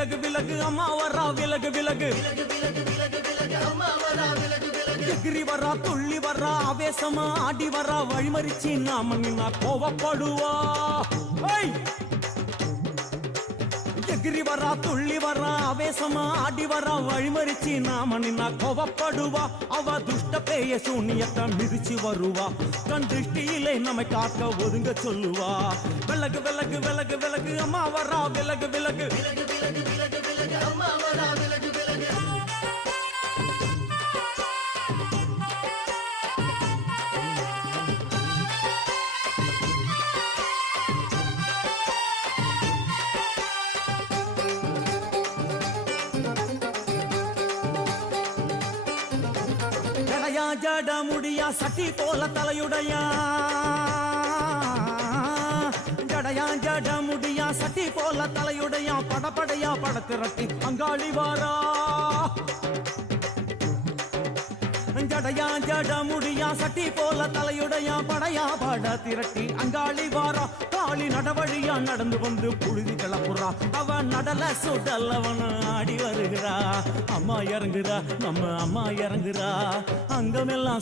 விலகு விலகு அம்மா வரா விலகு விலகு எகிரி வரா துள்ளி வரா ஆவேசமா ஆடி வரா வழிமறிச்சு நாம நின்னா கோவப்படுவா எகிரி வரா துள்ளி வரா ஆவேசமா ஆடி வரா வழிமறிச்சு நாம நின்னா கோவப்படுவா அவ துஷ்ட பேய சூனியத்தை மிதிச்சு வருவா கண் திருஷ்டியிலே நம்மை காக்க ஒதுங்க சொல்லுவா விலகு விலகு விலகு விலகு அம்மா வரா விலகு விலகு அம்மா வரா விலகு விலகு ஜட முடியா சட்டி போல தலையுடையா ஜடையா ஜட முடியா சட்டி போல தலையுடையா படப்படையா படத்திரட்டி அங்காளி வாரா ஜடையா ஜட முடியா சட்டி போல தலையுடையா படையா பட திரட்டி அங்காளி வாரா காளி நடவழியா நடந்து வந்து புழுதி கிளப்புறா அவ நடல சுடல் அவன் ஆடி வருகிறா அம்மா இறங்குறா நம்ம அம்மா இறங்குறா அங்கமெல்லாம்